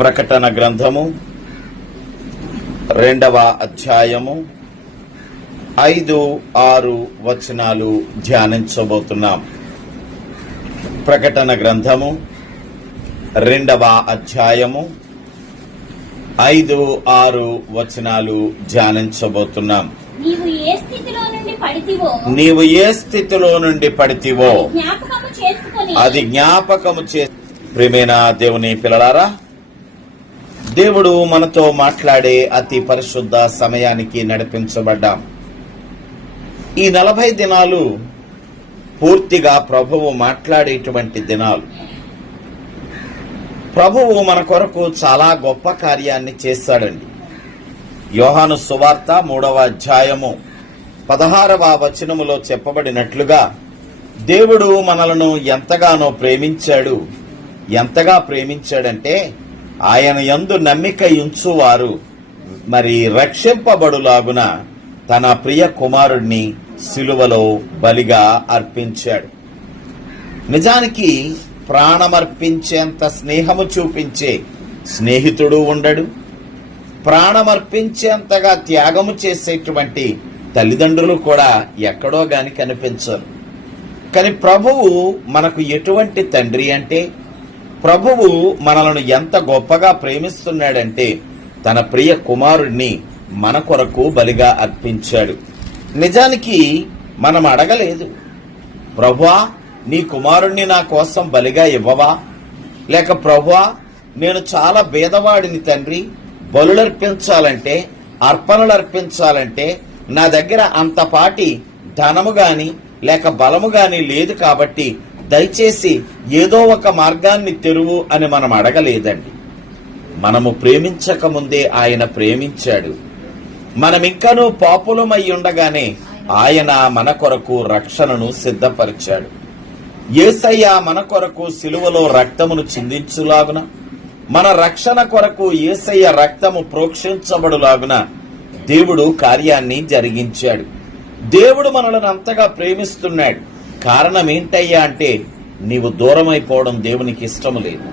ప్రకటన గ్రంథము 2వ అధ్యాయము 5-6 వచనాలు ధ్యానించబోతున్నాం. ప్రకటన గ్రంథము 2వ అధ్యాయము 5-6 వచనాలు ధ్యానించబోతున్నాం. నీవు ఏ స్థితిలో నుండి పడితివో అది జ్ఞాపకము చే ప్రియమైన దేవుని పిల్లలారా, దేవుడు మనతో మాట్లాడే అతి పరిశుద్ధ సమయానికి నడిపించబడ్డాం. ఈ 40 దినాలు పూర్తిగా ప్రభువు మాట్లాడేటువంటి దినాలు. ప్రభువు మన కొరకు చాలా గొప్ప కార్యాన్ని చేశాడండి. యోహాను సువార్త 3వ అధ్యాయము 16వ వచనములో చెప్పబడినట్లుగా దేవుడు మనలను ఎంతగానో ప్రేమించాడు. ఎంతగా ప్రేమించాడంటే ఆయన యందు నమ్మిక ఉంచువారు రక్షింపబడులాగున తన ప్రియ కుమారుడిని సిలువలో బలిగా అర్పించాడు. నిజానికి ప్రాణమర్పించేంత స్నేహము చూపించే స్నేహితుడు ఉండడు. ప్రాణమర్పించేంతగా త్యాగము చేసేటువంటి తల్లిదండ్రులు కూడా ఎక్కడో గాని కనిపించరు. కానీ ప్రభువు మనకు ఎటువంటి తండ్రి అంటే, ప్రభువు మనలను ఎంత గొప్పగా ప్రేమిస్తున్నాడంటే తన ప్రియ కుమారుడిని మన కొరకు బలిగా అర్పించాడు. నిజానికి మనం అడగలేదు, ప్రభువా నీ కుమారుణ్ణి నా కోసం బలిగా ఇవ్వవా, లేక ప్రభువా నేను చాలా భేదవాడిని తండ్రి, బలులర్పించాలంటే అర్పణలు అర్పించాలంటే నా దగ్గర అంతపాటి ధనము గాని లేక బలము గాని లేదు, కాబట్టి దయచేసి ఏదో ఒక మార్గాన్ని తెరువు అని మనం అడగలేదండి. మనము ప్రేమించక ముందే ఆయన ప్రేమించాడు. మనమింకనూ పాపులమై ఉండగానే ఆయన మన కొరకు రక్షణను సిద్ధపరిచాడు. యేసయ్య మన కొరకు సిలువలో రక్తమును చిందించులాగున, మన రక్షణ కొరకు యేసయ్య రక్తము ప్రోక్షించబడులాగున దేవుడు కార్యాన్ని జరిగించాడు. దేవుడు మనలను అంతగా ప్రేమిస్తున్నాడు. కారణం ఏంటయ్యా అంటే, నీవు దూరమైపోవడం దేవునికి ఇష్టము లేదు.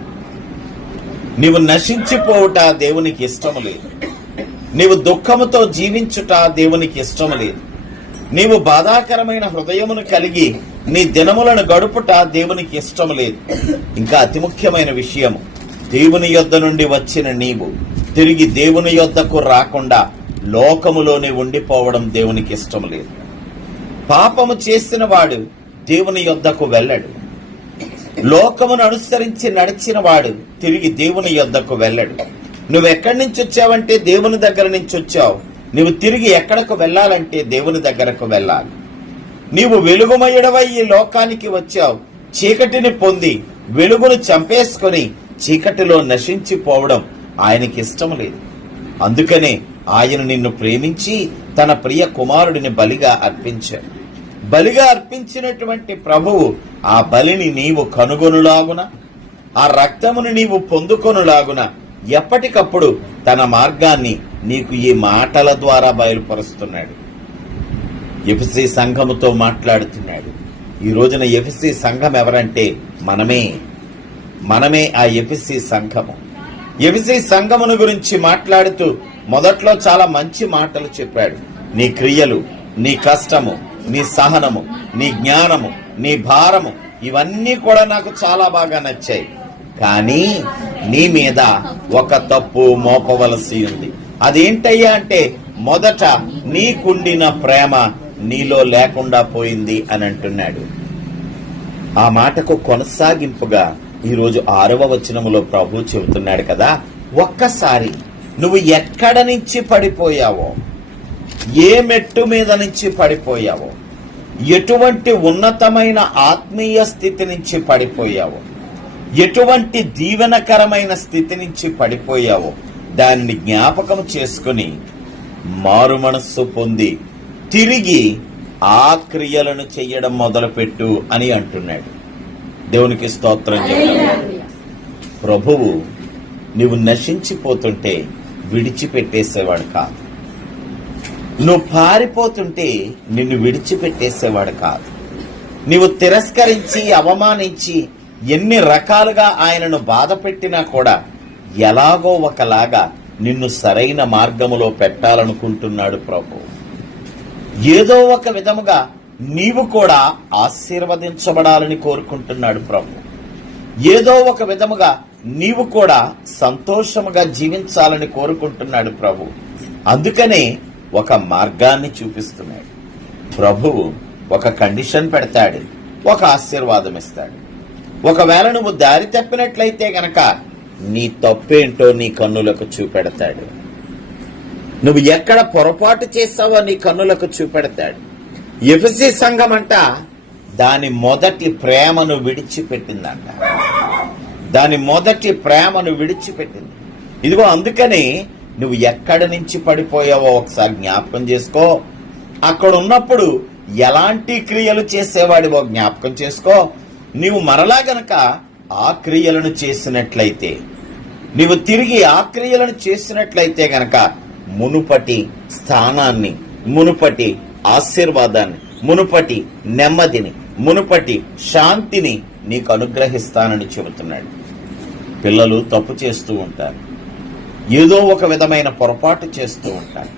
నీవు నశించిపోవుట దేవునికి ఇష్టము లేదు. నీవు దుఃఖముతో జీవించుట దేవునికి ఇష్టము లేదు. నీవు బాధాకరమైన హృదయమును కలిగి నీ దినములను గడుపుట దేవునికి ఇష్టము లేదు. ఇంకా అతి ముఖ్యమైన విషయము, దేవుని యొద్ద నుండి వచ్చిన నీవు తిరిగి దేవుని యొద్దకు రాకుండా లోకములోనే ఉండిపోవడం దేవునికి ఇష్టం లేదు. పాపము చేసిన వాడు దేవుని యొద్దకు వెళ్ళడు. లోకమును అనుసరించి నడిచిన వాడు తిరిగి దేవుని యొద్దకు వెళ్ళడు. నువ్వెక్కడి నుంచి వచ్చావంటే దేవుని దగ్గర నుంచి వచ్చావు. నువ్వు తిరిగి ఎక్కడకు వెళ్ళాలంటే దేవుని దగ్గరకు వెళ్ళాలి. నీవు వెలుగుమయుడవై ఈ లోకానికి వచ్చావు. చీకటిని పొంది వెలుగును చంపేసుకొని చీకటిలో నశించిపోవడం ఆయనకి ఇష్టం లేదు. అందుకనే ఆయన నిన్ను ప్రేమించి తన ప్రియ కుమారుడిని బలిగా అర్పించాడు. బలిగా అర్పించినటువంటి ప్రభువు ఆ బలిని నీవు కనుగొనులాగున, ఆ రక్తమును నీవు పొందుకొనులాగున ఎప్పటికప్పుడు తన మార్గాన్ని నీకు ఈ మాటల ద్వారా బయలుపరుస్తున్నాడు. ఎఫెసీ సంఘముతో మాట్లాడుతున్నాడు. ఈ రోజున ఎఫెసీ సంఘం ఎవరంటే మనమే ఆ ఎఫెసీ సంఘము. ఎఫెసీ సంఘమును గురించి మాట్లాడుతూ మొదట్లో చాలా మంచి మాటలు చెప్పాడు. నీ క్రియలు, నీ కష్టము, నీ సహనము, నీ జ్ఞానము, నీ భారము ఇవన్నీ కూడా నాకు చాలా బాగా నచ్చాయి. కానీ నీ మీద ఒక తప్పు మోపవలసి ఉంది. అదేంటయ్యా అంటే, మొదట నీకుండిన ప్రేమ నీలో లేకుండా పోయింది అని అంటున్నాడు. ఆ మాటకు కొనసాగింపుగా ఈరోజు 6వ వచనములో ప్రభు చెబుతున్నాడు కదా, ఒక్కసారి నువ్వు ఎక్కడ నుంచి పడిపోయావో, ఏ మెట్టు మీద నుంచి పడిపోయావో, ఎటువంటి ఉన్నతమైన ఆత్మీయ స్థితి నుంచి పడిపోయావో, ఎటువంటి దీవెనకరమైన స్థితి నుంచి పడిపోయావో దాన్ని జ్ఞాపకం చేసుకుని మారు మనస్సు పొంది తిరిగి ఆ క్రియలను చెయ్యడం మొదలుపెట్టు అని అంటున్నాడు. దేవునికి స్తోత్రం చేయాలి. ప్రభువు నువ్వు నశించిపోతుంటే విడిచిపెట్టేసేవాడు కాదు. నువ్వు పారిపోతుంటే నిన్ను విడిచిపెట్టేసేవాడు కాదు. నీవు తిరస్కరించి అవమానించి ఎన్ని రకాలుగా ఆయనను బాధ పెట్టినా కూడా ఎలాగో ఒకలాగా నిన్ను సరైన మార్గములో పెట్టాలనుకుంటున్నాడు ప్రభు. ఏదో ఒక విధముగా నీవు కూడా ఆశీర్వదించబడాలని కోరుకుంటున్నాడు ప్రభు. ఏదో ఒక విధముగా నీవు కూడా సంతోషముగా జీవించాలని కోరుకుంటున్నాడు ప్రభు. అందుకనే ఒక మార్గాన్ని చూపిస్తున్నాడు ప్రభువు. ఒక కండిషన్ పెడతాడు, ఒక ఆశీర్వాదం ఇస్తాడు. ఒకవేళ నువ్వు దారి తప్పినట్లయితే గనక నీ తప్పేంటో నీ కన్నులకు చూపెడతాడు. నువ్వు ఎక్కడ పొరపాటు చేస్తావో నీ కన్నులకు చూపెడతాడు. ఎఫెసీ సంఘం అంట దాని మొదటి ప్రేమను విడిచిపెట్టిందంట. దాని మొదటి ప్రేమను విడిచిపెట్టింది. ఇదిగో అందుకని నువ్వు ఎక్కడి నుంచి పడిపోయావో ఒకసారి జ్ఞాపకం చేసుకో. అక్కడ ఉన్నప్పుడు ఎలాంటి క్రియలు చేసేవాడివో జ్ఞాపకం చేసుకో. నీవు మరలా గనక ఆ క్రియలను చేసినట్లయితే, నీవు తిరిగి ఆ క్రియలను చేసినట్లయితే గనక మునుపటి స్థానాన్ని, మునుపటి ఆశీర్వాదాన్ని, మునుపటి నెమ్మదిని, మునుపటి శాంతిని నీకు అనుగ్రహిస్తానని చెబుతున్నాడు. పిల్లలు తప్పు చేస్తూ ఉంటారు, ఏదో ఒక విధమైన పొరపాటు చేస్తూ ఉంటారు.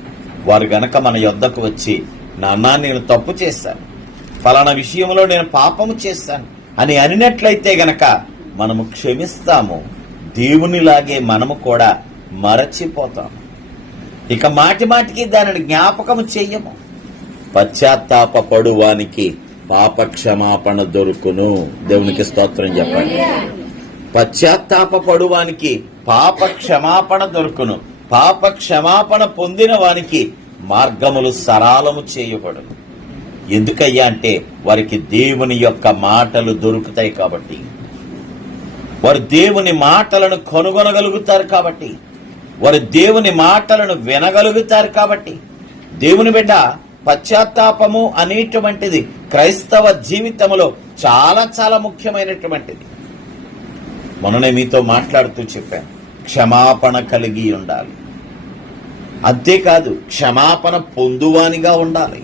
వారు గనక మన యొద్దకు వచ్చి, నాన్న నేను తప్పు చేశాను, ఫలానా విషయంలో నేను పాపము చేశాను అని అనినట్లయితే గనక మనము క్షమిస్తాము. దేవునిలాగే మనము కూడా మరచిపోతాము. ఇక మాటి మాటికి దానిని జ్ఞాపకము చెయ్యము. పశ్చాత్తాపపడువానికి పాప క్షమాపణ దొరుకును. దేవునికి స్తోత్రం చెప్పండి. పశ్చాత్తాపపడువానికి పాప క్షమాపణ దొరుకును. పాప క్షమాపణ పొందిన వానికి మార్గములు సరాలము చేయబడును. ఎందుకయ్యా అంటే వారికి దేవుని యొక్క మాటలు దొరుకుతాయి కాబట్టి, వారు దేవుని మాటలను కనుగొనగలుగుతారు కాబట్టి, వారు దేవుని మాటలను వినగలుగుతారు కాబట్టి. దేవుని బిడ్డ, పశ్చాత్తాపము అనేటువంటిది క్రైస్తవ జీవితంలో చాలా చాలా ముఖ్యమైనటువంటిది. మొన్ననే మీతో మాట్లాడుతూ చెప్పాను, క్షమాపణ కలిగి ఉండాలి. అంతేకాదు క్షమాపణ పొందువానిగా ఉండాలి.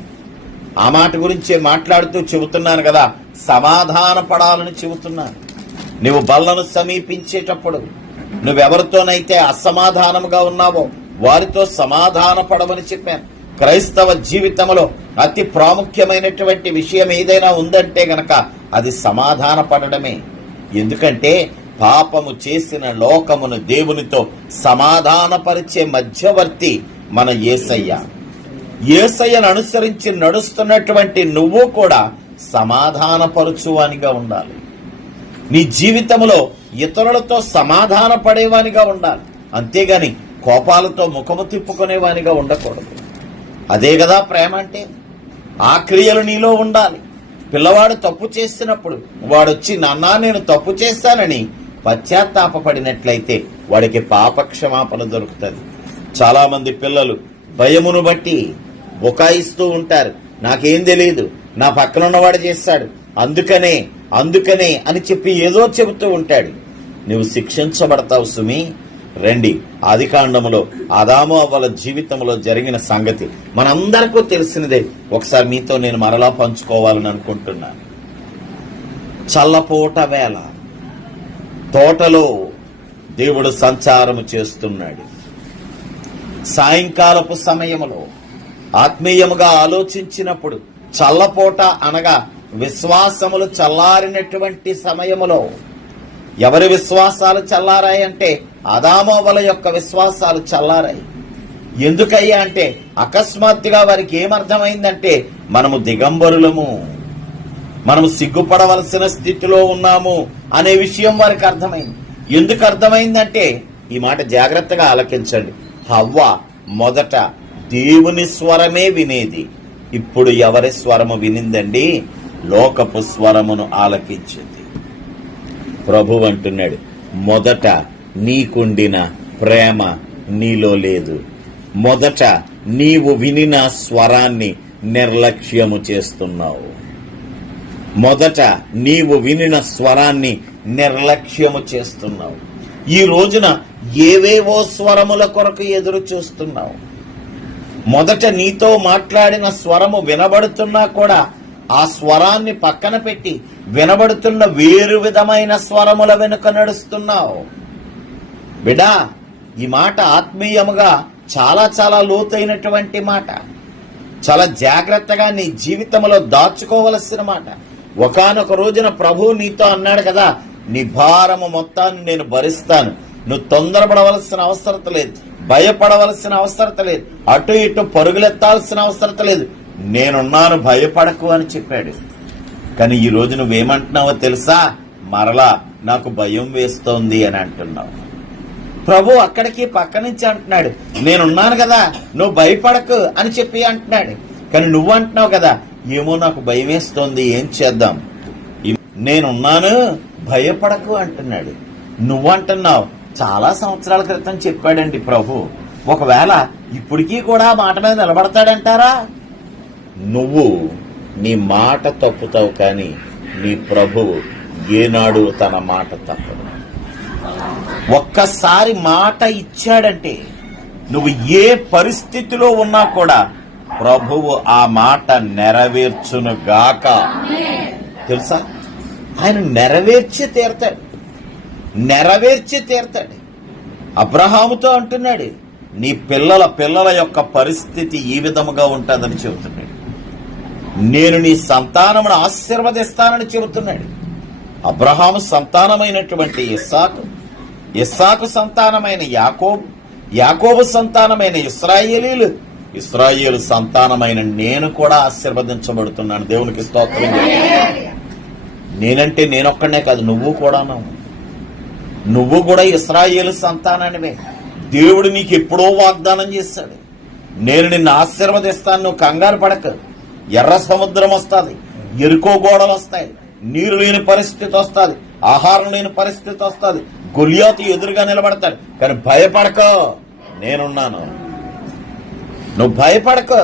ఆ మాట గురించే మాట్లాడుతూ చెబుతున్నాను కదా, సమాధాన పడాలని చెబుతున్నాను. నువ్వు బల్లను సమీపించేటప్పుడు నువ్వెవరితోనైతే అసమాధానముగా ఉన్నావో వారితో సమాధాన పడమని చెప్పాను. క్రైస్తవ జీవితంలో అతి ప్రాముఖ్యమైనటువంటి విషయం ఏదైనా ఉందంటే గనక అది సమాధాన పడడమే. ఎందుకంటే పాపము చేసిన లోకమును దేవునితో సమాధానపరిచే మధ్యవర్తి మన యేసయ్య. యేసయ్యను అనుసరించి నడుస్తున్నటువంటి నువ్వు కూడా సమాధానపరచువానిగా ఉండాలి. నీ జీవితంలో ఇతరులతో సమాధాన పడేవానిగా ఉండాలి. అంతేగాని కోపాలతో ముఖము తిప్పుకునేవానిగా ఉండకూడదు. అదే కదా ప్రేమ అంటే. ఆ క్రియలు నీలో ఉండాలి. పిల్లవాడు తప్పు చేసినప్పుడు వాడొచ్చి, నాన్నా నేను తప్పు చేశానని పశ్చాత్తాపడినట్లయితే వాడికి పాప క్షమాపణ దొరుకుతుంది. చాలా మంది పిల్లలు భయమును బట్టి బుకాయిస్తూ ఉంటారు. నాకేం తెలియదు, నా పక్కనున్నవాడు చేశాడు, అందుకనే అని చెప్పి ఏదో చెబుతూ ఉంటాడు. నువ్వు శిక్షించబడతావు సుమి. రండి, ఆదికాండములో ఆదాము అవ్వల జీవితంలో జరిగిన సంగతి మనందరికీ తెలిసినదే. ఒకసారి మీతో నేను మరలా పంచుకోవాలని అనుకుంటున్నాను. చల్లపూట వేళ తోటలో దేవుడు సంచారము చేస్తున్నాడు. సాయంకాలపు సమయములో ఆత్మీయముగా ఆలోచించినప్పుడు చల్లపూట అనగా విశ్వాసములు చల్లారినటువంటి సమయములో ఎవరి విశ్వాసాలు చల్లారాయి అంటే ఆదామవ్వల యొక్క విశ్వాసాలు చల్లారాయి. ఎందుకయ్యా అంటే అకస్మాత్తుగా వారికి ఏమర్థమైందంటే మనము దిగంబరులము, మనము సిగ్గుపడవలసిన స్థితిలో ఉన్నాము అనే విషయం వారికి అర్థమైంది. ఎందుకు అర్థమైందంటే ఈ మాట జాగ్రత్తగా ఆలకించండి. హవ్వ మొదట దేవుని స్వరమే వినేది. ఇప్పుడు ఎవరి స్వరము వినిందండి? లోకపు స్వరమును ఆలకించింది. ప్రభు అంటున్నాడు, మొదట నీకుండిన ప్రేమ నీలో లేదు. మొదట నీవు వినిన స్వరాన్ని నిర్లక్ష్యము చేస్తున్నావు. మొదట నీవు వినిన స్వరాన్ని నిర్లక్ష్యము చేస్తున్నావు. ఈ రోజున ఏవేవో స్వరముల కొరకు ఎదురు చూస్తున్నావు. మొదట నీతో మాట్లాడిన స్వరము వినబడుతున్నా కూడా ఆ స్వరాన్ని పక్కన పెట్టి వినబడుతున్న వేరు విధమైన స్వరముల వెనుక నడుస్తున్నావు. బిడ్డా, ఈ మాట ఆత్మీయముగా చాలా చాలా లోతైనటువంటి మాట. చాలా జాగ్రత్తగా నీ జీవితంలో దాచుకోవలసిన మాట. ఒకానొక రోజున ప్రభువు నీతో అన్నాడు కదా, నీ భారము మొత్తాన్ని నేను భరిస్తాను, నువ్వు తొందరపడవలసిన అవసరం లేదు, భయపడవలసిన అవసరం లేదు, అటు ఇటు పరుగులెత్తాల్సిన అవసరం లేదు, నేనున్నాను, భయపడకు అని చెప్పాడు. కానీ ఈ రోజు నువ్వేమంటున్నావో తెలుసా? మరలా నాకు భయం వేస్తోంది అని అంటున్నావు. ప్రభు అక్కడికి పక్క నుంచి అంటున్నాడు, నేనున్నాను కదా, నువ్వు భయపడకు అని చెప్పి అంటున్నాడు. కానీ నువ్వు అంటున్నావు కదా, ఏమో నాకు భయం వేస్తోంది, ఏం చేద్దాం? నేనున్నాను, భయపడకు అంటున్నాడు. నువ్వు అంటున్నావు చాలా సంవత్సరాల క్రితం చెప్పాడండి ప్రభు. ఒకవేళ ఇప్పటికీ కూడా మాట మీద నిలబడతాడంటారా? నువ్వు నీ మాట తప్పుతావు, కానీ నీ ప్రభువు ఏనాడు తన మాట తప్పడు. ఒక్కసారి మాట ఇచ్చాడంటే నువ్వు ఏ పరిస్థితిలో ఉన్నా కూడా ప్రభువు ఆ మాట నెరవేర్చునుగాక. తెలుసా, ఆయన నెరవేర్చి తీరతాడు, నెరవేర్చి తీరతాడు. అబ్రహాముతో అంటున్నాడు, నీ పిల్లల యొక్క పరిస్థితి ఈ విధముగా ఉంటుందని చెబుతున్నాడు. నేను నీ సంతానమును ఆశీర్వదిస్తానని చెబుతున్నాడు. అబ్రహాము సంతానమైనటువంటి ఇస్సాకు, ఇస్సాకు సంతానమైన యాకోబు, యాకోబు సంతానమైన ఇశ్రాయేలీలు, ఇశ్రాయేలు సంతానమైన నేను కూడా ఆశీర్వదించబడుతున్నాను. దేవునికి స్తోత్రం. నేనంటే నేనొక్కడనే కాదు, నువ్వు కూడాను. నువ్వు కూడా ఇశ్రాయేలు సంతానానివే. దేవుడు నీకు ఎప్పుడో వాగ్దానం చేశాడు, నేను నిన్ను ఆశీర్వదిస్తాను, నువ్వు కంగారు పడక. ఎర్ర సముద్రం వస్తుంది, ఎరుకో గోడలు వస్తాయి, నీరు లేని పరిస్థితి వస్తుంది, ఆహారం లేని పరిస్థితి వస్తుంది, గొలియాతు ఎదురుగా నిలబడతాడు. కానీ భయపడకో, నేనున్నాను. నువ్వు భయపడకో.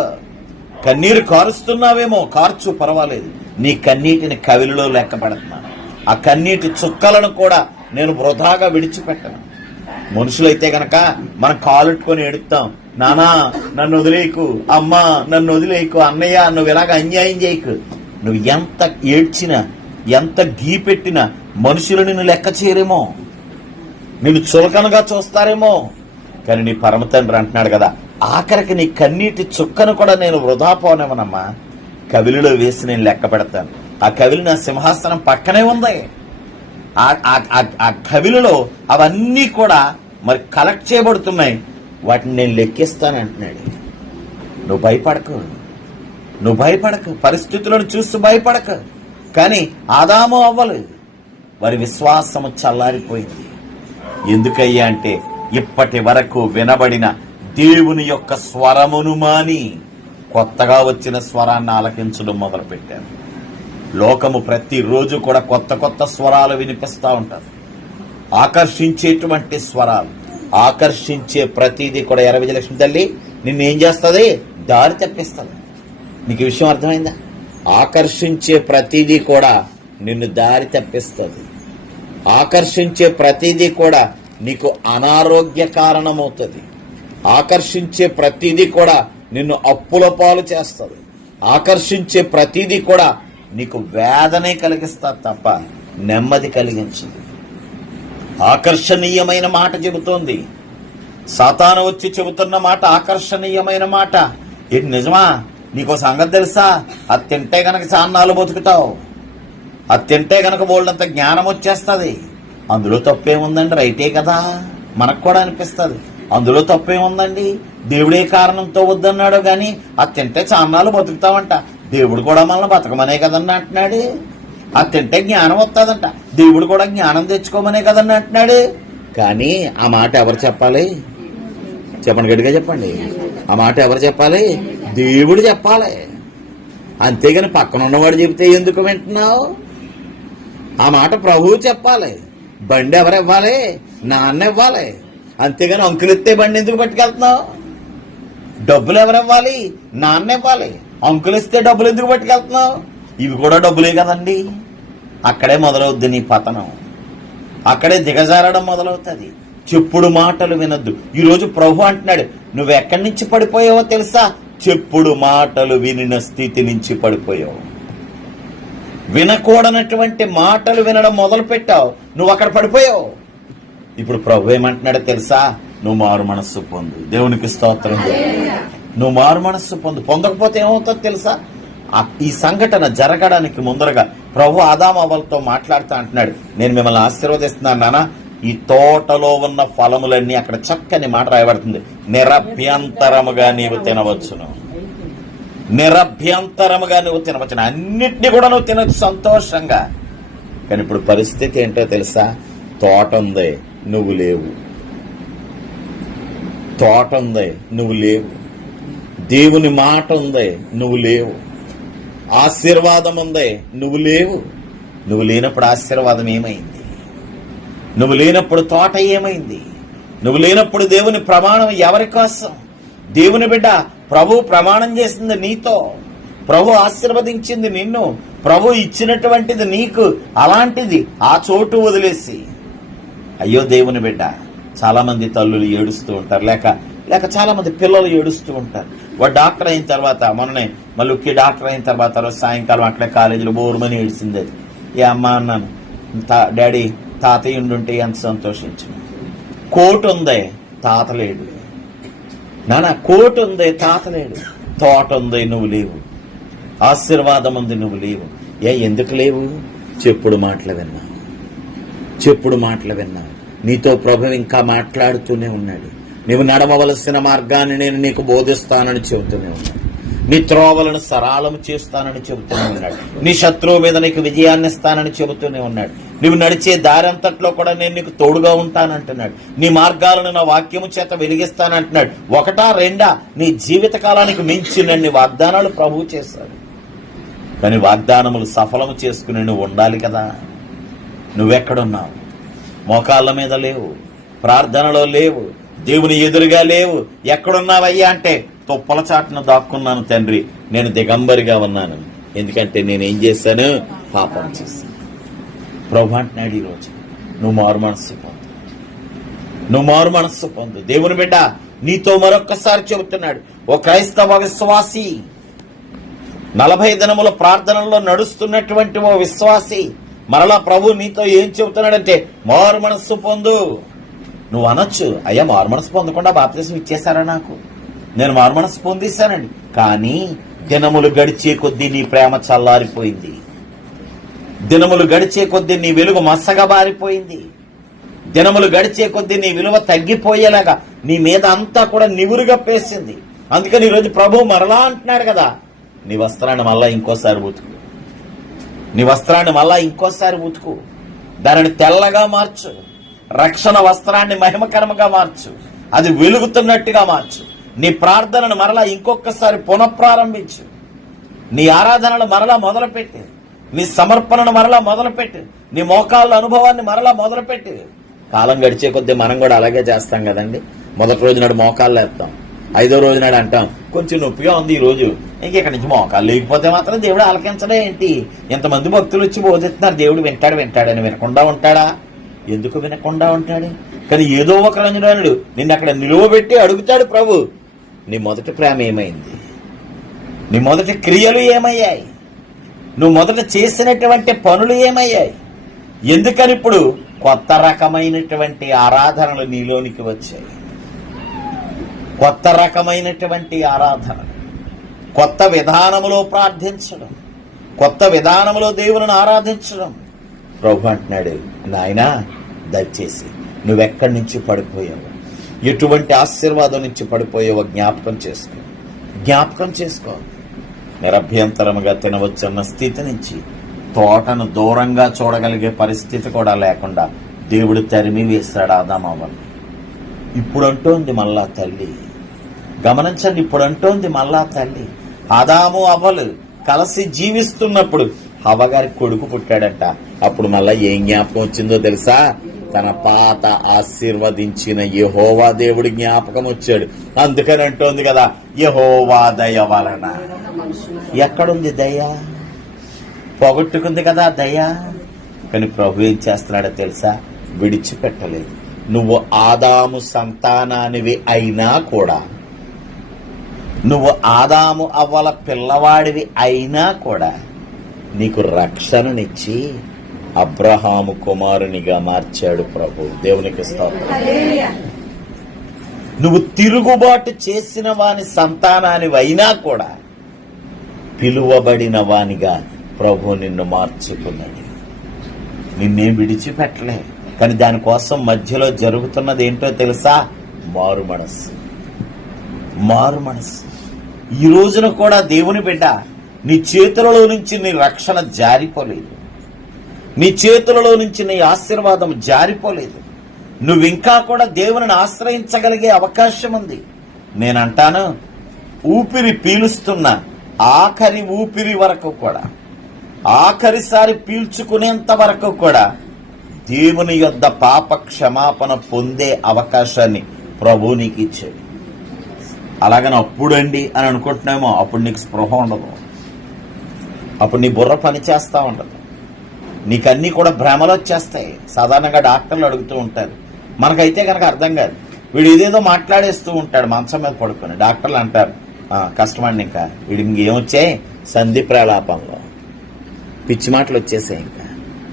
కన్నీరు కారుస్తున్నావేమో, కార్చు, పర్వాలేదు. నీ కన్నీటిని కవిలిలో లెక్క పెడుతున్నాను. ఆ కన్నీటి చుక్కలను కూడా నేను వృధాగా విడిచిపెట్టను. మనుషులైతే గనక మనం కాలుట్టుకొని ఎడుతాం, నానా నన్ను వదిలేయకు, అమ్మా నన్ను వదిలేయకు, అన్నయ్య నువ్వు ఇలాగ అన్యాయం చేయకు. నువ్వు ఎంత ఏడ్చినా, ఎంత గీ పెట్టినా మనుషులు నిన్ను లెక్క చేయరేమో, నిన్ను చులకనగా చూస్తారేమో. కానీ నీ పరమ తండ్రి అంటున్నాడు కదా, ఆఖరికి నీ కన్నీటి చుక్కను కూడా నేను వృధా పోనేమనమ్మా, కవిలిలో వేసి నేను లెక్క పెడతాను. ఆ కవిలి నా సింహాసనం పక్కనే ఉంది. ఆ కవిలలో అవన్నీ కూడా మరి కలెక్ట్ చేయబడుతున్నాయి, వాటిని నేను లెక్కిస్తాను అంటున్నాడు. నువ్వు భయపడకు, నువ్వు భయపడకు, పరిస్థితులను చూస్తూ భయపడకు. కానీ ఆదాము అవ్వలు వారి విశ్వాసము చల్లారిపోయింది. ఎందుకయ్యా అంటే ఇప్పటి వరకు వినబడిన దేవుని యొక్క స్వరమును మాని కొత్తగా వచ్చిన స్వరాన్ని ఆలకించడం మొదలుపెట్టారు. లోకము ప్రతిరోజు కూడా కొత్త కొత్త స్వరాలు వినిపిస్తూ ఉంటారు, ఆకర్షించేటువంటి స్వరాలు. ఆకర్షించే ప్రతిదీ కూడా 20 లక్షల తల్లి నిన్నేం చేస్తుంది? దారి తప్పిస్తుంది. నీకు ఈ విషయం అర్థమైందా? ఆకర్షించే ప్రతిదీ కూడా నిన్ను దారి తప్పిస్తుంది. ఆకర్షించే ప్రతిదీ కూడా నీకు అనారోగ్య కారణమవుతుంది. ఆకర్షించే ప్రతిదీ కూడా నిన్ను అప్పుల పాలు చేస్తుంది. ఆకర్షించే ప్రతిదీ కూడా నీకు వేదనే కలిగిస్తుంది తప్ప నెమ్మది కలిగించదు. ఆకర్షణీయమైన మాట చెబుతోంది. సాతాను వచ్చి చెబుతున్న మాట ఆకర్షణీయమైన మాట. ఏంటి నిజమా? నీకో సంగతి తెలుసా? అది తింటే గనక చాన్నాళ్ళు బతుకుతావు, అది తింటే గనక బోల్డంత జ్ఞానం వచ్చేస్తుంది. అందులో తప్పేముందండి? రైటే కదా, మనకు కూడా అనిపిస్తుంది. అందులో తప్పేముందండి? దేవుడే కారణంతో వద్దన్నాడు, కానీ అది తింటే చాన్నాళ్ళు బతుకుతావంట. దేవుడు కూడా మనల్ని బతకమనే కదన్నా అంటున్నాడు. అది తింటే జ్ఞానం వస్తుందంట, దేవుడు కూడా జ్ఞానం తెచ్చుకోమనే కదన్నా అంటున్నాడు. కానీ ఆ మాట ఎవరు చెప్పాలి? చెప్పండి, గట్టిగా చెప్పండి. ఆ మాట ఎవరు చెప్పాలి? దేవుడు చెప్పాలి. అంతేగాని పక్కన ఉన్నవాడు చెబితే ఎందుకు వింటున్నావు? ఆ మాట ప్రభువు చెప్పాలి. బండి ఎవరు ఇవ్వాలి? నాన్న ఇవ్వాలి. అంతేగాని అంకులు ఎత్తే బండి ఎందుకు పట్టుకెళ్తున్నావు? డబ్బులు ఎవరు ఇవ్వాలి? నాన్న ఇవ్వాలి. అంకులు ఇస్తే డబ్బులు ఎందుకు పట్టుకెళ్తున్నావు? ఇవి కూడా డబ్బులే కదండి. అక్కడే మొదలవుద్ది నీ పతనం, అక్కడే దిగజారడం మొదలవుతుంది. చెప్పుడు మాటలు వినొద్దు. ఈరోజు ప్రభు అంటున్నాడు, నువ్వు ఎక్కడి నుంచి పడిపోయావో తెలుసా? చెప్పుడు మాటలు వినిన స్థితి నుంచి పడిపోయావు. వినకూడనటువంటి మాటలు వినడం మొదలు పెట్టావు, నువ్వు అక్కడ పడిపోయావు. ఇప్పుడు ప్రభు ఏమంటున్నాడో తెలుసా? నువ్వు మారు మనస్సు పొందు. దేవునికి స్తోత్రం. నువ్వు మారు మనస్సు పొందకపోతే ఏమవుతుందో తెలుసా? ఈ సంఘటన జరగడానికి ముందరగా ప్రభు ఆదాము అవ్వలతో మాట్లాడుతూ అంటున్నాడు, నేను మిమ్మల్ని ఆశీర్వదిస్తున్నాను నాన్న, ఈ తోటలో ఉన్న ఫలములన్నీ, అక్కడ చక్కని మాట రాయబడుతుంది, నిరభ్యంతరముగా నీవు తినవచ్చును. నిరభ్యంతరముగా నువ్వు తినవచ్చును. అన్నిటినీ కూడా నువ్వు తినచ్చు సంతోషంగా. కానీ ఇప్పుడు పరిస్థితి ఏంటో తెలుసా? తోట ఉంది, నువ్వు లేవు. తోట ఉంది, నువ్వు లేవు. దేవుని మాట ఉంది, నువ్వు లేవు. ఆశీర్వాదం ఉంది, నువ్వు లేవు. నువ్వు లేనప్పుడు ఆశీర్వాదం ఏమైంది? నువ్వు లేనప్పుడు తోట ఏమైంది? నువ్వు లేనప్పుడు దేవుని ప్రమాణం ఎవరి కోసం? దేవుని బిడ్డ, ప్రభు ప్రమాణం చేసింది నీతో, ప్రభు ఆశీర్వదించింది నిన్ను, ప్రభు ఇచ్చినటువంటిది నీకు. అలాంటిది ఆ చోటు వదిలేసి, అయ్యో దేవుని బిడ్డ, చాలా మంది తల్లులు ఏడుస్తూ ఉంటారు, లేక చాలా మంది పిల్లలు ఏడుస్తూ ఉంటారు. వాడు డాక్టర్ అయిన తర్వాత, మొన్ననే మళ్ళీ డాక్టర్ అయిన తర్వాత రోజు సాయంకాలం అక్కడే కాలేజీలో బోరుమని ఏడిసింది. అది ఏ అమ్మ అన్నాను, డాడీ తాతయ్య ఉండుంటే ఎంత సంతోషించను. కోటు ఉంది, తాత లేడు. నాన్న కోటు ఉంది, తాత లేడు. తోట ఉంది, నువ్వు లేవు. ఆశీర్వాదం ఉంది, నువ్వు లేవు. ఎందుకు లేవు? చెప్పుడు మాటలు విన్నావు. చెప్పుడు మాటలు విన్నావు. నీతో ప్రభు ఇంకా మాట్లాడుతూనే ఉన్నాడు. నీవు నడవవలసిన మార్గాన్ని నేను నీకు బోధిస్తానని చెబుతూనే ఉన్నాడు. నీ త్రోవలను సరళం చేస్తానని చెబుతూనే ఉన్నాడు. నీ శత్రువు మీద నీకు విజయాన్ని ఇస్తానని చెబుతూనే ఉన్నాడు. నువ్వు నడిచే దారి అంతట్లో కూడా నేను నీకు తోడుగా ఉంటానంటున్నాడు. నీ మార్గాలను నా వాక్యము చేత వెలిగిస్తానంటున్నాడు. ఒకటా రెండా, నీ జీవిత కాలానికి మించినన్ని వాగ్దానాలు ప్రభువు చేశాడు. కానీ వాగ్దానములు సఫలము చేసుకుని నువ్వు ఉండాలి కదా. నువ్వెక్కడున్నావు? మోకాళ్ళ మీద లేవు, ప్రార్థనలో లేవు, దేవుని ఎదురుగా లేవు. ఎక్కడున్నావయ్యా అంటే, తొప్పల చాటున దాక్కున్నాను తండ్రి, నేను దిగంబరిగా ఉన్నాను. ఎందుకంటే నేనేం చేశాను? పాపం చేశాను. ప్రభు అంటున్నాడు ఈరోజు, నువ్వు మారు మనస్సు పొందు. నువ్వు మారు మనస్సు పొందు. దేవుని బిడ్డ నీతో మరొక్కసారి చెబుతున్నాడు, ఓ క్రైస్తవ విశ్వాసి, 40 దినముల ప్రార్థనలో నడుస్తున్నటువంటి ఓ విశ్వాసి, మరలా ప్రభు నీతో ఏం చెబుతున్నాడంటే, మారు మనస్సు పొందు. నువ్వు అనొచ్చు, అయ్యా మారు మనసు పొందకుండా బాప్తిసం ఇచ్చేశారా నాకు? నేను మారు మనసు పొందేశానండి. కానీ దినములు గడిచే కొద్దీ నీ ప్రేమ చల్లారిపోయింది. దినములు గడిచే కొద్దీ నీ వెలుగు మసగబారిపోయింది. దినములు గడిచే కొద్దీ నీ విలువ తగ్గిపోయేలాగా నీ మీద అంతా కూడా నివురుగా పేసింది. అందుకని ఈరోజు ప్రభు మరలా అంటున్నాడు కదా, నీ వస్త్రాన్ని మళ్ళా ఇంకోసారి ఉతుకు. నీ వస్త్రాన్ని మళ్ళా ఇంకోసారి ఉతుకు. దానిని తెల్లగా మార్చు. రక్షణ వస్త్రాన్ని మహిమకరముగా మార్చు. అది వెలుగుతున్నట్టుగా మార్చు. నీ ప్రార్థనను మరలా ఇంకొకసారి పునఃప్రారంభించు. నీ ఆరాధనలు మరలా మొదలుపెట్టు. నీ సమర్పణను మరలా మొదలుపెట్టు. నీ మోకాళ్ళ అనుభవాన్ని మరలా మొదలుపెట్టు. కాలం గడిచే కొద్దీ మనం కూడా అలాగే చేస్తాం కదండి. మొదటి రోజు నాడు మోకాళ్ళు వేస్తాం, 5వ రోజు నాడు అంటాం కొంచెం నొప్పిగా ఉంది ఈ రోజు, ఇంకెక్కడి నుంచి మోకాళ్ళు లేకపోతే మాత్రం దేవుడు ఆలకించడే ఏంటి? ఎంతమంది భక్తులు వచ్చి బోధిస్తున్నారు, దేవుడు వింటాడని వినకుండా ఉంటాడా? ఎందుకు వినకుండా ఉంటాడు? కానీ ఏదో ఒక రంజనానుడు నిన్ను అక్కడ నిలువబెట్టి అడుగుతాడు, ప్రభు నీ మొదటి ప్రేమ ఏమైంది? నీ మొదటి క్రియలు ఏమయ్యాయి? నువ్వు మొదట చేసినటువంటి పనులు ఏమయ్యాయి? ఎందుకని ఇప్పుడు కొత్త రకమైనటువంటి ఆరాధనలు నీలోనికి వచ్చాయి. కొత్త రకమైనటువంటి ఆరాధన, కొత్త విధానములో ప్రార్థించడం, కొత్త విధానములో దేవుని ఆరాధించడం. ప్రభు అంటున్నాడు, నాయనా దయచేసి నువ్వెక్కడి నుంచి పడిపోయావు, ఎటువంటి ఆశీర్వాదం నుంచి పడిపోయావో జ్ఞాపకం చేసుకో. నిరభ్యంతరముగా తినవచ్చన్న స్థితి నుంచి తోటను దూరంగా చూడగలిగే పరిస్థితి కూడా లేకుండా దేవుడు తరిమి వేశాడు ఆదాము అవ్వను. ఇప్పుడు అంటోంది మళ్ళా తల్లి, గమనించండి, ఇప్పుడు అంటోంది మళ్ళా తల్లి, ఆదాము అవ్వలు కలిసి జీవిస్తున్నప్పుడు హవ్వగారి కొడుకు పుట్టాడట. అప్పుడు మళ్ళా ఏం జ్ఞాపకం వచ్చిందో తెలుసా? తన పాత ఆశీర్వదించిన యెహోవా దేవుడి జ్ఞాపకం వచ్చాడు. అందుకని అంటోంది కదా, యెహోవా దయ వలన. ఎక్కడుంది దయ? పోగొట్టుకుంది కదా దయ. కానీ ప్రభు ఏం చేస్తున్నాడో తెలుసా? విడిచిపెట్టలేదు. నువ్వు ఆదాము సంతానానివి అయినా కూడా, నువ్వు ఆదాము అవ్వల పిల్లవాడివి అయినా కూడా నీకు రక్షణనిచ్చి అబ్రహాము కుమారునిగా మార్చాడు ప్రభు. దేవునికి స్తోత్రం. నువ్వు తిరుగుబాటు చేసిన వాని సంతానానివైనా కూడా పిలువబడిన వానిగా ప్రభు నిన్ను మార్చుకున్నాడు. నిన్నేం విడిచిపెట్టలే. కానీ దానికోసం మధ్యలో జరుగుతున్నది ఏంటో తెలుసా? మారు మనస్సు. మారు మనస్సు. ఈ రోజున కూడా దేవుని బిడ్డ, నీ చేతులలో నుంచి నీ రక్షణ జారిపోలేదు. నీ చేతులలో నుంచి నీ ఆశీర్వాదం జారిపోలేదు. నువ్వింకా కూడా దేవుని ఆశ్రయించగలిగే అవకాశం ఉంది. నేనంటాను, ఊపిరి పీలుస్తున్న ఆఖరి ఊపిరి వరకు కూడా, ఆఖరిసారి పీల్చుకునేంత వరకు కూడా దేవుని యొద్ద పాప క్షమాపణ పొందే అవకాశాన్ని ప్రభు నీకు ఇచ్చాడు. అలాగని అప్పుడండి అని అనుకుంటున్నామో, అప్పుడు నీకు స్పృహ ఉండదు. అప్పుడు నీ బుర్ర పని చేస్తూ ఉండదు. నీకన్నీ కూడా భ్రమలు వచ్చేస్తాయి. సాధారణంగా డాక్టర్లు అడుగుతూ ఉంటారు. మనకైతే కనుక అర్థం కాదు. వీడు ఇదేదో మాట్లాడేస్తూ ఉంటాడు మంచం మీద పడుకొని. డాక్టర్లు అంటారు, కష్టమండి, ఇంకా వీడికి ఇంకేమొచ్చాయి, సంధి ప్రలాపంలో పిచ్చి మాటలు వచ్చేసాయి. ఇంకా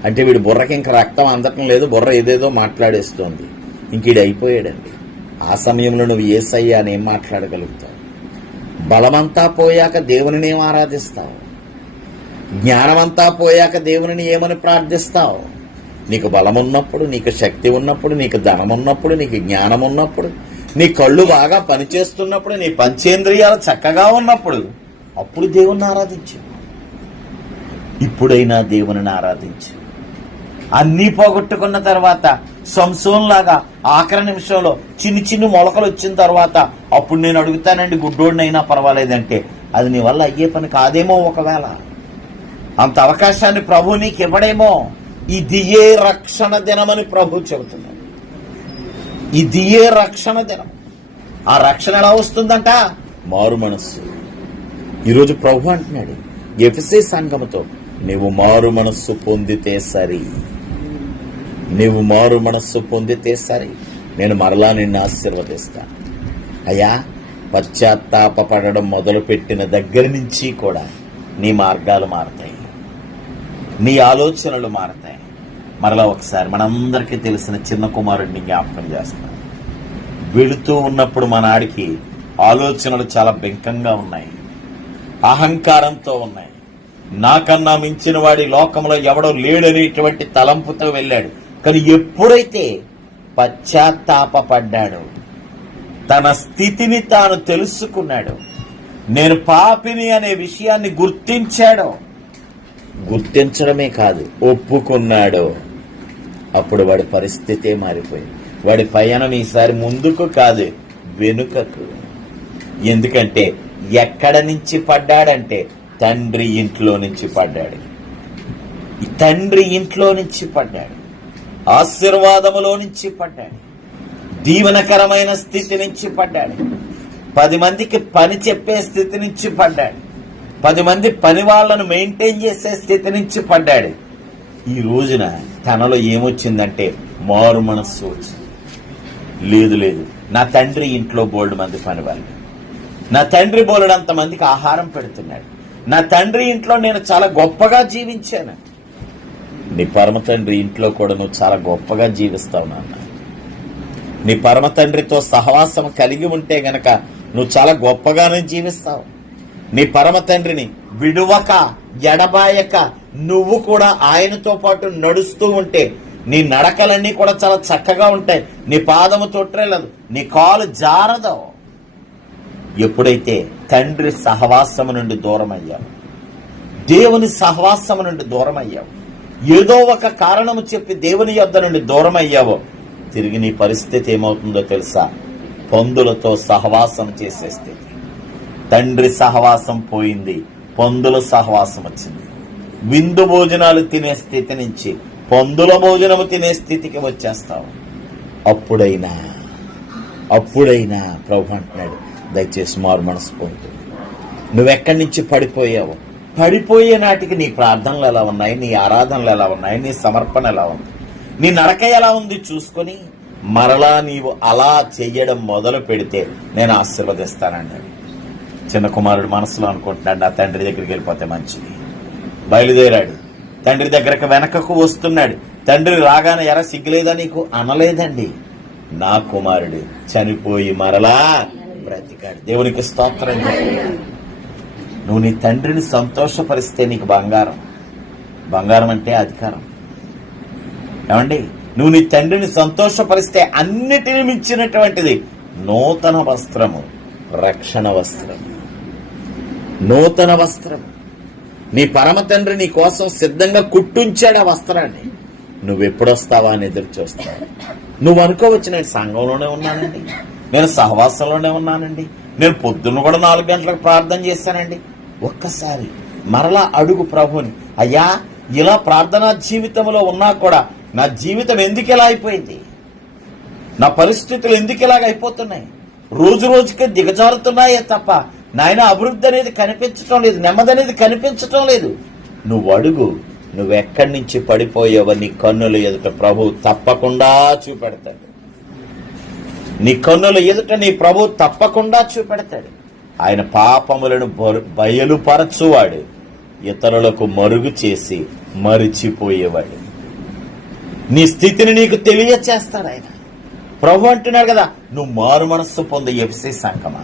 అంటే వీడి బుర్రకి ఇంకా రక్తం అందటం లేదు, బుర్ర ఏదేదో మాట్లాడేస్తోంది. ఇంక వీడు అయిపోయాడండి. ఆ సమయంలో నువ్వు యేసయ్యా అని ఏం మాట్లాడగలుగుతావు? బలమంతా పోయాక దేవునిని ఏం ఆరాధిస్తావు? జ్ఞానమంతా పోయాక దేవునిని ఏమని ప్రార్థిస్తావు? నీకు బలం ఉన్నప్పుడు, నీకు శక్తి ఉన్నప్పుడు, నీకు ధనం ఉన్నప్పుడు, నీకు జ్ఞానం ఉన్నప్పుడు, నీ కళ్ళు బాగా పనిచేస్తున్నప్పుడు, నీ పంచేంద్రియాలు చక్కగా ఉన్నప్పుడు, అప్పుడు దేవుణ్ణి ఆరాధించు. ఇప్పుడైనా దేవుని ఆరాధించు. అన్నీ పోగొట్టుకున్న తర్వాత సంసోన్ లాగా ఆఖరి నిమిషంలో చిన్ని చిన్ని మొలకలు వచ్చిన తర్వాత అప్పుడు నేను అడుగుతానండి, గుడ్డోడినైనా పర్వాలేదంటే అది నీ వల్ల అయ్యే పని కాదేమో. ఒకవేళ అంత అవకాశాన్ని ప్రభు నీకు ఇవ్వడేమో. ఇదియే రక్షణ దినమని ప్రభు చెబుతున్నాడు. ఇదియే రక్షణ దినం. ఆ రక్షణ ఎలా వస్తుందంట? మారు మనస్సు. ఈరోజు ప్రభు అంటున్నాడు ఎఫెసీ సంఘముతో, నీవు మారు మనస్సు పొందితే సరి, నీవు మారు మనస్సు పొందితే సరి, నేను మరలా నిన్ను ఆశీర్వదిస్తాను. అయ్యా, పశ్చాత్తాపడడం మొదలుపెట్టిన దగ్గర నుంచి కూడా నీ మార్గాలు మారతాయి, నీ ఆలోచనలు మారతాయి. మరలా ఒకసారి మనందరికీ తెలిసిన చిన్న కుమారుడిని జ్ఞాపకం చేస్తాను. వెళుతూ ఉన్నప్పుడు మనాడికి ఆలోచనలు చాలా బెంకంగా ఉన్నాయి, అహంకారంతో ఉన్నాయి. నాకన్నా మించిన వాడి లోకంలో ఎవడో లేడనేటువంటి తలంపుతో వెళ్ళాడు. కానీ ఎప్పుడైతే పశ్చాత్తాపడ్డాడో, తన స్థితిని తాను తెలుసుకున్నాడు, నేను పాపిని అనే విషయాన్ని గుర్తించాడో, గుర్తించడమే కాదు ఒప్పుకున్నాడో, అప్పుడు వాడి పరిస్థితే మారిపోయింది. వాడి పయనం ఈసారి ముందుకు కాదు, వెనుకకు. ఎందుకంటే ఎక్కడ నుంచి పడ్డాడంటే తండ్రి ఇంట్లో నుంచి పడ్డాడు. తండ్రి ఇంట్లో నుంచి పడ్డాడు, ఆశీర్వాదములో నుంచి పడ్డాడు, దీవెనకరమైన స్థితి నుంచి పడ్డాడు, 10 మందికి పని చెప్పే స్థితి నుంచి పడ్డాడు, 10 మంది పని వాళ్లను మెయింటైన్ చేసే స్థితి నుంచి పడ్డాడు. ఈ రోజున తనలో ఏమొచ్చిందంటే మారు మనస్సు వచ్చింది. లేదు, నా తండ్రి ఇంట్లో బోల్డ్ మంది పని వాళ్ళు, నా తండ్రి బోలెడంత మందికి ఆహారం పెడుతున్నాడు, నా తండ్రి ఇంట్లో నేను చాలా గొప్పగా జీవించాను. నీ పరమ తండ్రి ఇంట్లో కూడా నువ్వు చాలా గొప్పగా జీవిస్తావు నాన్న. నీ పరమ తండ్రితో సహవాసం కలిగి ఉంటే గనక నువ్వు చాలా గొప్పగానే జీవిస్తావు. నీ పరమ తండ్రిని విడువక ఎడబాయక నువ్వు కూడా ఆయనతో పాటు నడుస్తూ ఉంటే నీ నడకలన్నీ కూడా చాలా చక్కగా ఉంటాయి. నీ పాదము తొట్రెలదు, నీ కాలు జారదు. ఎప్పుడైతే తండ్రి సహవాసము నుండి దూరం అయ్యావు, దేవుని సహవాసము నుండి దూరం అయ్యావు, ఏదో ఒక కారణము చెప్పి దేవుని యొద్ద నుండి దూరం అయ్యావో, తిరిగి నీ పరిస్థితి ఏమవుతుందో తెలుసా? పందులతో సహవాసం చేసే స్థితి. తండ్రి సహవాసం పోయింది, పందుల సహవాసం వచ్చింది. విందు భోజనాలు తినే స్థితి నుంచి పందుల భోజనము తినే స్థితికి వచ్చేస్తావు. అప్పుడైనా ప్రభు అంటున్నాడు, దయచేసి మారు మనసు పొందు. నువ్వెక్కడి నుంచి పడిపోయావు? పడిపోయే నాటికి నీ ప్రార్థనలు ఎలా ఉన్నాయి, నీ ఆరాధనలు ఎలా ఉన్నాయి, నీ సమర్పణ ఎలా ఉంది, నీ నడక ఎలా ఉంది చూసుకొని మరలా నీవు అలా చెయ్యడం మొదలు పెడితే నేను ఆశీర్వదిస్తానన్నాడు. చిన్న కుమారుడు మనసులో అనుకుంటున్నాడు, నా తండ్రి దగ్గరికి వెళ్ళిపోతే మంచిది. బయలుదేరాడు. తండ్రి దగ్గరకు వెనకకు వస్తున్నాడు. తండ్రి రాగానే ఎరా సిగ్గులేదా నీకు అనలేదండి. నా కుమారుడు చనిపోయి మరలా బ్రతికాడు. దేవునికి స్తోత్రం. నువ్వు నీ తండ్రిని సంతోషపరిస్తే నీకు బంగారం. బంగారం అంటే అధికారం. ఏమండి, నువ్వు నీ తండ్రిని సంతోషపరిస్తే అన్నిటిని మించినటువంటిది నూతన వస్త్రము, రక్షణ వస్త్రం, నూతన వస్త్రం. నీ పరమ తండ్రి నీ కోసం సిద్ధంగా కుట్టుంచాడు ఆ వస్త్రాన్ని. నువ్వెప్పుడొస్తావా అని ఎదురు చూస్తావు. నువ్వు అనుకోవచ్చు, నేను సంఘంలోనే ఉన్నానండి, నేను సహవాసంలోనే ఉన్నానండి, నేను పొద్దున్న కూడా 4 గంటలకు ప్రార్థన చేశానండి. ఒక్కసారి మరలా అడుగు ప్రభుని, అయ్యా ఇలా ప్రార్థనా జీవితంలో ఉన్నా కూడా నా జీవితం ఎందుకు ఇలా అయిపోయింది, నా పరిస్థితులు ఎందుకు ఇలాగ అయిపోతున్నాయి, రోజు రోజుకి దిగజారుతున్నాయే తప్ప నాయన అభివృద్ధి అనేది కనిపించటం లేదు, నెమ్మది అనేది కనిపించటం లేదు. నువ్వు అడుగు, నువ్వెక్కడి నుంచి పడిపోయావో నీ కన్నుల ఎదుట ప్రభు తప్పకుండా చూపెడతాడు. నీ కన్నుల ఎదుట నీ ప్రభు తప్పకుండా చూపెడతాడు. ఆయన పాపములను బయలుపరచువాడు, ఇతరులకు మరుగు చేసి మరిచిపోయేవాడు. నీ స్థితిని నీకు తెలియచేస్తాడు ఆయన. ప్రభు అంటున్నాడు కదా, నువ్వు మారు మనస్సు పొంది ఎఫెసీ సంఘమా.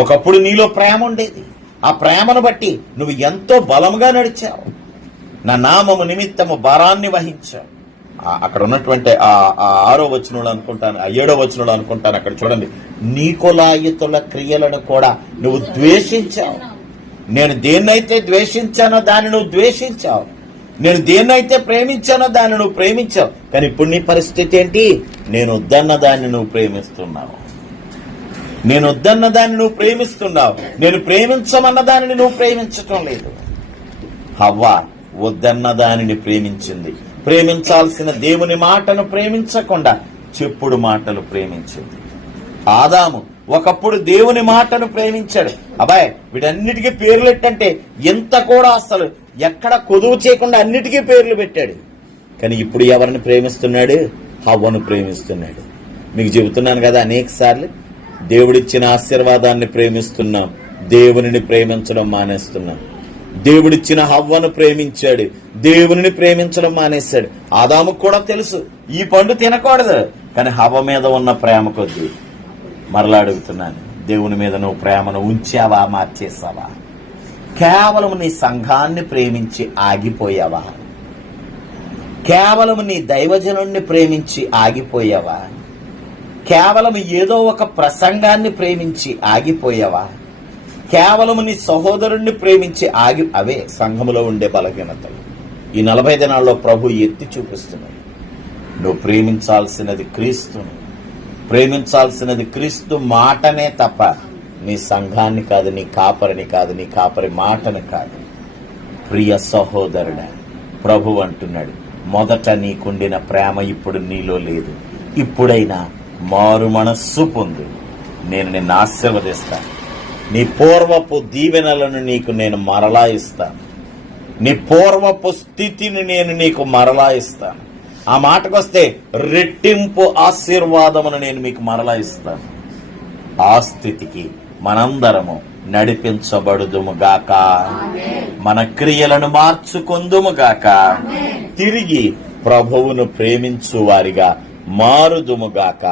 ఒకప్పుడు నీలో ప్రేమ ఉండేది, ఆ ప్రేమను బట్టి నువ్వు ఎంతో బలంగా నడిచావు, నా నామము నిమిత్తము భారాన్ని వహించావు. అక్కడ ఉన్నటువంటి ఆ 6వ వచనంలో అనుకుంటాను, ఆ 7వ వచనంలో అనుకుంటాను, అక్కడ చూడండి, నీకొలాయుతుల క్రియలను కూడా నువ్వు ద్వేషించావు. నేను దేన్నైతే ద్వేషించానో దాన్ని నువ్వు ద్వేషించావు, నేను దేన్నైతే ప్రేమించానో దాన్ని నువ్వు ప్రేమించావు. కానీ ఇప్పుడు నీ పరిస్థితి ఏంటి? నేను వద్దన్న దాన్ని నువ్వు ప్రేమిస్తున్నావు, నేను వద్దన్న దాన్ని నువ్వు ప్రేమిస్తున్నావు, నేను ప్రేమించమన్న దానిని నువ్వు ప్రేమించటం లేదు. హవ్వ వద్దన్న దానిని ప్రేమించింది, ప్రేమించాల్సిన దేవుని మాటను ప్రేమించకుండా చెప్పుడు మాటలు ప్రేమించింది. ఆదాము ఒకప్పుడు దేవుని మాటను ప్రేమించాడు. అబ్బాయి వీటన్నిటికీ పేర్లు ఎట్టంటే ఎంత కూడా అసలు ఎక్కడ కొదువు చేయకుండా అన్నిటికీ పేర్లు పెట్టాడు. కానీ ఇప్పుడు ఎవరిని ప్రేమిస్తున్నాడు? హవ్వను ప్రేమిస్తున్నాడు. మీకు చెబుతున్నాను కదా అనేక సార్లు, దేవుడిచ్చిన ఆశీర్వాదాన్ని ప్రేమిస్తున్నాం, దేవునిని ప్రేమించడం మానేస్తున్నాం. దేవుడిచ్చిన హవ్వను ప్రేమించాడు, దేవునిని ప్రేమించడం మానేశాడు. ఆదాముకు కూడా తెలుసు ఈ పండు తినకూడదు, కానీ హవ్వ మీద ఉన్న ప్రేమ కొద్దీ మరలా అడుగుతున్నాను, దేవుని మీద నువ్వు ప్రేమను ఉంచావా, మార్చేసావా? కేవలం నీ సంఘాన్ని ప్రేమించి ఆగిపోయావా? కేవలం నీ దైవజనుణ్ణి ప్రేమించి ఆగిపోయావా? కేవలం ఏదో ఒక ప్రసంగాన్ని ప్రేమించి ఆగిపోయావా? కేవలం నీ సహోదరుణ్ణి ప్రేమించి అవే సంఘములో ఉండే బలహీనతలు. ఈ 40 దినాల్లో ప్రభు ఎత్తి చూపిస్తున్నాడు. నువ్వు ప్రేమించాల్సినది క్రీస్తును, ప్రేమించాల్సినది క్రీస్తు మాటనే తప్ప నీ సంఘాన్ని కాదు, నీ కాపరిని కాదు, నీ కాపరి మాటను కాదు. ప్రియ సహోదరుడా, ప్రభు అంటున్నాడు, మొదట నీకుండిన ప్రేమ ఇప్పుడు నీలో లేదు. ఇప్పుడైనా మారు మనస్సు పొందు, నేను నిన్ను ఆశీర్వదిస్తాను. నీ పూర్వపు దీవెనలను నీకు నేను మరలా ఇస్తాను, నీ పూర్వపు స్థితిని నేను నీకు మరలా ఇస్తాను. ఆ మాటకొస్తే రెట్టింపు ఆశీర్వాదమును నేను మీకు మరలా ఇస్తాను. ఆ స్థితికి మనందరము నడిపించబడుదుముగాక, మన క్రియలను మార్చుకొందుముగాక, తిరిగి ప్రభువును ప్రేమించు వారిగా మారుదుముగాక.